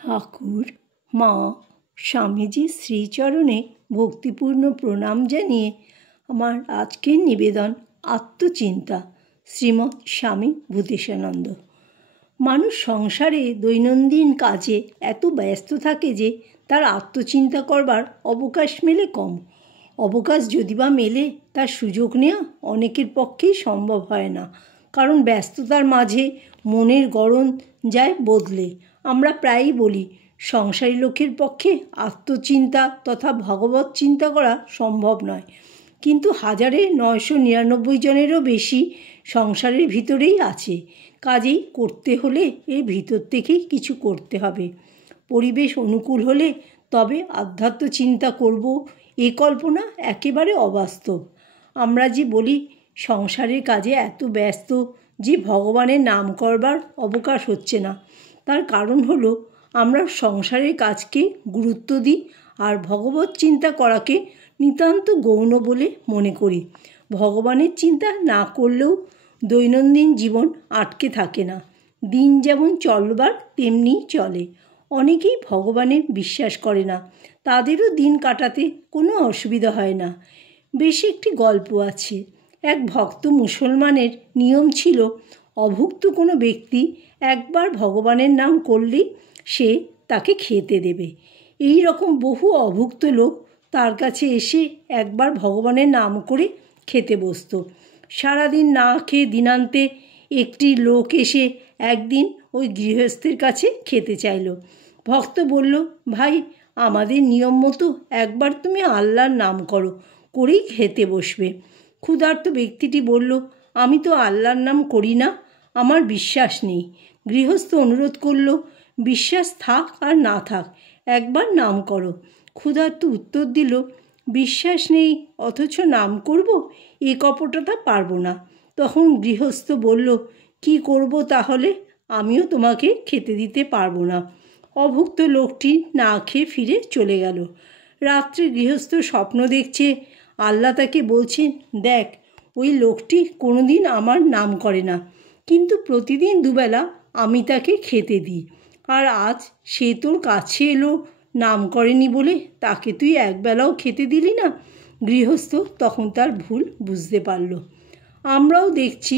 ঠাকুর, মা, স্বামীজির শ্রীচরণে ভক্তিপূর্ণ প্রণাম জানিয়ে আমার আজকের নিবেদন আত্মচিন্তা, শ্রীমৎ স্বামী ভূতেশানন্দ। মানুষ সংসারে দৈনন্দিন কাজে এত ব্যস্ত থাকে যে তার আত্মচিন্তা করবার অবকাশ মেলে কম। অবকাশ যদি বা মেলে, তার সুযোগ নেওয়া অনেকের পক্ষেই সম্ভব হয় না, কারণ ব্যস্ততার মাঝে মনের গড়ন যায় বদলে। আমরা প্রায়ই বলি, সংসারী লোকের পক্ষে আত্মচিন্তা তথা ভগবত চিন্তা করা সম্ভব নয়, কিন্তু 1999 জনেরও বেশি সংসারের ভিতরেই আছে। কাজেই করতে হলে এর ভিতর থেকেই কিছু করতে হবে। পরিবেশ অনুকূল হলে তবে আধ্যাত্ম চিন্তা করব, এ কল্পনা একেবারে অবাস্তব। আমরা যে বলি সংসারের কাজে এত ব্যস্ত যে ভগবানের নাম করবার অবকাশ হচ্ছে না, তার কারণ হলো আমরা সংসারের কাজকে গুরুত্ব দিই আর ভগবত চিন্তা করাকে নিতান্ত গৌণ বলে মনে করি। ভগবানের চিন্তা না করলেও দৈনন্দিন জীবন আটকে থাকে না। দিন যেমন চলবার তেমনি চলে। অনেকেই ভগবানের বিশ্বাস করে না, তাদেরও দিন কাটাতে কোনো অসুবিধা হয় না। বেশ একটি গল্প আছে। এক ভক্ত মুসলমানের নিয়ম ছিল, অভুক্ত কোনো ব্যক্তি একবার ভগবানের নাম করলেই সে তাকে খেতে দেবে। এই রকম বহু অভুক্ত লোক তার কাছে এসে একবার ভগবানের নাম করে খেতে বসত। সারাদিন না খেয়ে দিনান্তে একটি লোক এসে একদিন ওই গৃহস্থের কাছে খেতে চাইল। ভক্ত বলল, ভাই, আমাদের নিয়ম মতো একবার তুমি আল্লাহর নাম করো, করেই খেতে বসবে। ক্ষুধার্ত ব্যক্তিটি বলল, আমি তো আল্লাহর নাম করি না, আমার বিশ্বাস নেই। গৃহস্থ অনুরোধ করল, বিশ্বাস থাক আর না থাক, একবার নাম করো। ক্ষুধার্ত উত্তর দিল, বিশ্বাস নেই অথচ নাম করব, এ কপটতা পারবো না। তখন গৃহস্থ বলল, কি করব তাহলে? আমিও তোমাকে খেতে দিতে পারবো না। অভুক্ত লোকটি না খেয়ে ফিরে চলে গেল। রাত্রে গৃহস্থ স্বপ্ন দেখছে, আল্লাহ তাকে বলছেন, দেখ, ওই লোকটি কোনোদিন আমার নাম করে না, কিন্তু প্রতিদিন দুবেলা আমি তাকে খেতে দিই, আর আজ সে তোর কাছে এলো, নাম করেনি বলে তাকে তুই একবেলাও খেতে দিলি না। গৃহস্থ তখন তার ভুল বুঝতে পারল। আমরাও দেখছি,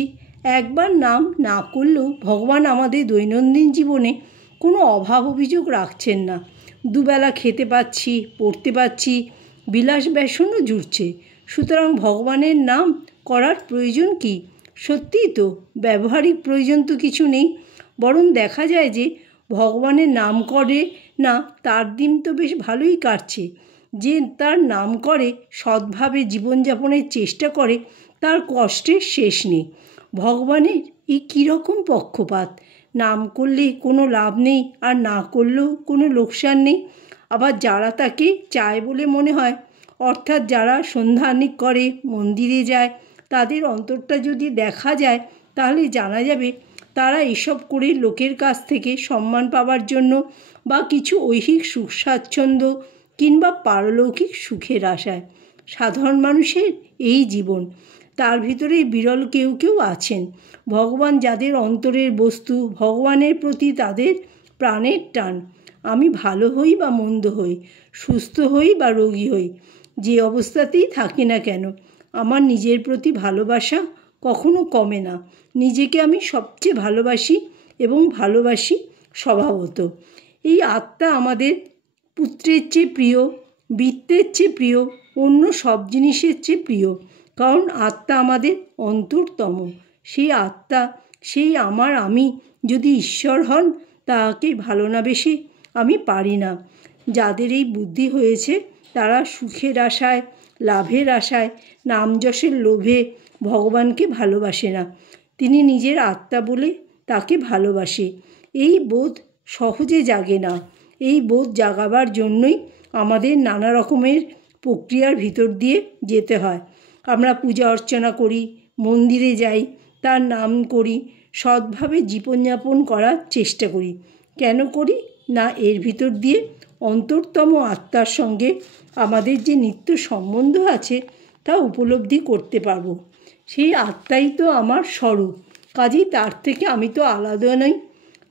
একবার নাম না করলেও ভগবান আমাদের দৈনন্দিন জীবনে কোনো অভাব অভিযোগ রাখছেন না। দুবেলা খেতে পাচ্ছি, পড়তে পাচ্ছি, বিলাস ব্যসনও জুড়ছে। সুতরাং ভগবানের নাম করার প্রয়োজন কি? সত্যিই তো ব্যবহারিক প্রয়োজন তো কিছু নেই। বরং দেখা যায় যে ভগবানের নাম করে না, তার দিন তো বেশ ভালোই কাটছে। যে তার নাম করে, সৎভাবে জীবনযাপনের চেষ্টা করে, তার কষ্টের শেষ নেই। ভগবানের এই কীরকম পক্ষপাত! নাম করলে কোনো লাভ নেই, আর না করলেও কোনো লোকসান নেই। আবার যারা তাকে চায় বলে মনে হয়, অর্থাৎ যারা সন্ধ্যানিক করে, মন্দিরে যায়, তাদের অন্তরটা যদি দেখা যায়, তাহলে জানা যাবে তারা এসব করে লোকের কাছ থেকে সম্মান পাওয়ার জন্য বা কিছু ঐহিক সুখ স্বাচ্ছন্দ্য কিংবা পারলৌকিক সুখের আশায়। সাধারণ মানুষের এই জীবন, তার ভিতরে বিরল কেউ কেউ আছেন ভগবান যাদের অন্তরের বস্তু, ভগবানের প্রতি তাদের প্রাণের টান। আমি ভালো হই বা মন্দ হই, সুস্থ হই বা রোগী হই, যে অবস্থাতেই থাকি না কেন, আমার নিজের প্রতি ভালোবাসা কখনো কমে না। নিজেকে আমি সবচেয়ে ভালোবাসি এবং ভালোবাসি স্বভাবত। এই আত্মা আমাদের পুত্রের চেয়ে প্রিয়, বৃত্তের চেয়ে প্রিয়, অন্য সব জিনিসের চেয়ে প্রিয়, কারণ আত্মা আমাদের অন্তরতম। সেই আত্মা, সেই আমি যদি ঈশ্বর হন, তাকে ভালো না বেশি আমি পারি না। যাদের এই বুদ্ধি হয়েছে, তারা সুখের আশায়, লাভের আশায়, নাম যশের লোভে ভগবানকে ভালোবাসে না। তিনি নিজের আত্মা বলে তাকে ভালোবাসে। এই বোধ সহজে জাগে না। এই বোধ জাগাবার জন্যই আমাদের নানা রকমের প্রক্রিয়ার ভিতর দিয়ে যেতে হয়। আমরা পূজা অর্চনা করি, মন্দিরে যাই, তার নাম করি, সৎভাবে জীবনযাপন করার চেষ্টা করি। কেন করি না, এর ভিতর দিয়ে অন্তরতম আত্মার সঙ্গে আমাদের যে নিত্য সম্বন্ধ আছে তা উপলব্ধি করতে পারব। সেই আত্মাই তো আমার স্বরূপ, কাজেই তার থেকে আমি তো আলাদা নই।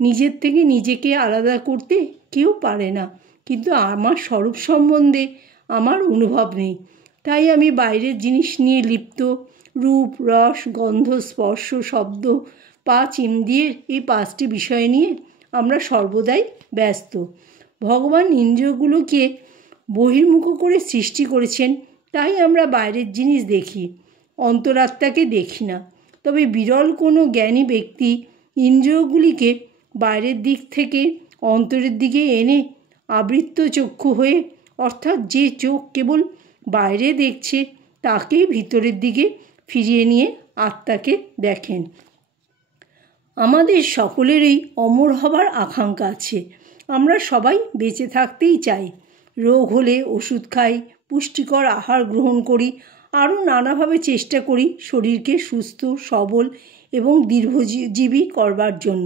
নিজের থেকে নিজেকে আলাদা করতে কেউ পারে না, কিন্তু আমার স্বরূপ সম্বন্ধে আমার অনুভব নেই। তাই আমি বাইরের জিনিস নিয়ে লিপ্ত। রূপ, রস, গন্ধ, স্পর্শ, শব্দ, পাঁচ ইন্দ্রিয়ের এই পাঁচটি বিষয় নিয়ে আমরা সর্বদাই ব্যস্ত। ভগবান ইন্দ্রিয়গুলোকে বহির্মুখ করে সৃষ্টি করেছেন, তাই আমরা বাইরের জিনিস দেখি, অন্তরাত্মাকে দেখি না। তবে বিরল কোনো জ্ঞানী ব্যক্তি ইন্দ্রিয়গুলিকে বাইরের দিক থেকে অন্তরের দিকে এনে আবৃত্ত চক্ষু হয়ে, অর্থাৎ যে চোখ কেবল বাইরে দেখছে তাকেই ভিতরের দিকে ফিরিয়ে নিয়ে আত্মাকে দেখেন। আমাদের সকলেরই অমর হবার আকাঙ্ক্ষা আছে। আমরা সবাই বেঁচে থাকতেই চাই। রোগ হলে ওষুধ খাই, পুষ্টিকর আহার গ্রহণ করি, আরও নানাভাবে চেষ্টা করি শরীরকে সুস্থ, সবল এবং দীর্ঘজীবী করবার জন্য।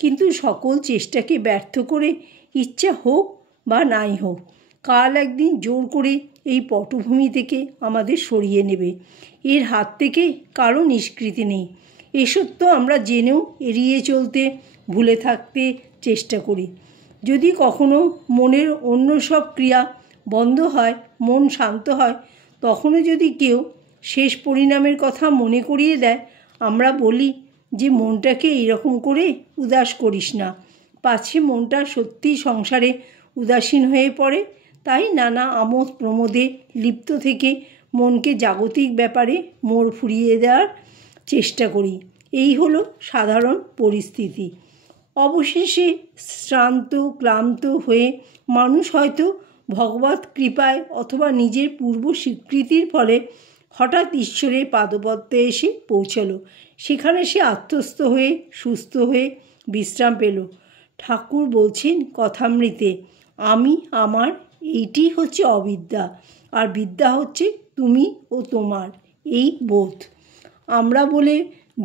কিন্তু সকল চেষ্টাকে ব্যর্থ করে ইচ্ছা হোক বা নাই হোক, কাল একদিন জোর করে এই পটভূমি থেকে আমাদের সরিয়ে নেবে। এর হাত থেকে কারো নিষ্কৃতি নেই। এ সত্য আমরা জেনেও এড়িয়ে চলতে, ভুলে থাকতে চেষ্টা করি। যদি কখনো মনের অন্য সব ক্রিয়া বন্ধ হয়, মন শান্ত হয়, তখনও যদি কেউ শেষ পরিণামের কথা মনে করিয়ে দেয়, আমরা বলি যে মনটাকে এরকম করে উদাস করিস না, পাছে মনটা সত্যিই সংসারে উদাসীন হয়ে পড়ে। তাই নানা আমোদ প্রমোদে লিপ্ত থেকে মনকে জাগতিক ব্যাপারে মোড় ফুরিয়ে দেওয়ার চেষ্টা করি। এই হলো সাধারণ পরিস্থিতি। অবশেষে শ্রান্ত ক্লান্ত হয়ে মানুষ হয়তো ভগবৎ কৃপায় অথবা নিজের পূর্ব স্বীকৃতির ফলে হঠাৎ ঈশ্বরের পাদপদ্মে এসে পৌঁছালো। সেখানে সে আত্মস্থ হয়ে সুস্থ হয়ে বিশ্রাম পেল। ঠাকুর বলছেন কথামৃতে, আমি আমার, এইটি হচ্ছে অবিদ্যা, আর বিদ্যা হচ্ছে তুমি ও তোমার এই বোধ। আমরা বলে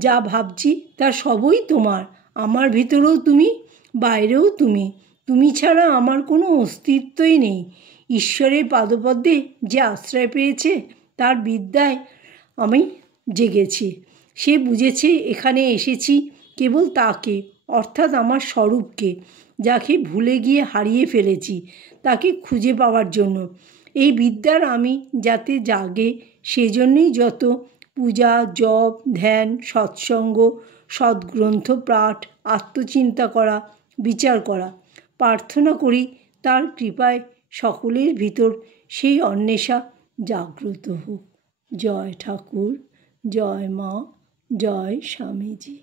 যা ভাবছি তা সবই তোমার, আমার ভিতরেও তুমি, বাইরেও তুমি, তুমি ছাড়া আমার কোনো অস্তিত্বই নেই। ঈশ্বরের পাদপদ্মে যে আশ্রয় পেয়েছে তার বিদ্যায় আমি জেগেছি। সে বুঝেছে এখানে এসেছি কেবল তাকে, অর্থাৎ আমার স্বরূপকে, যাকে ভুলে গিয়ে হারিয়ে ফেলেছি, তাকে খুঁজে পাওয়ার জন্য। এই বিদ্যার আমি যাতে জাগে সেজন্যই যত পূজা, জপ, ধ্যান, সৎসঙ্গ, সদ্গ্রন্থ পাঠ, আত্মচিন্তা করা, বিচার করা। প্রার্থনা করি তার কৃপায় সকলের ভিতর সেই অন্বেষা জাগ্রত হোক। জয় ঠাকুর, জয় মা, জয় স্বামীজি।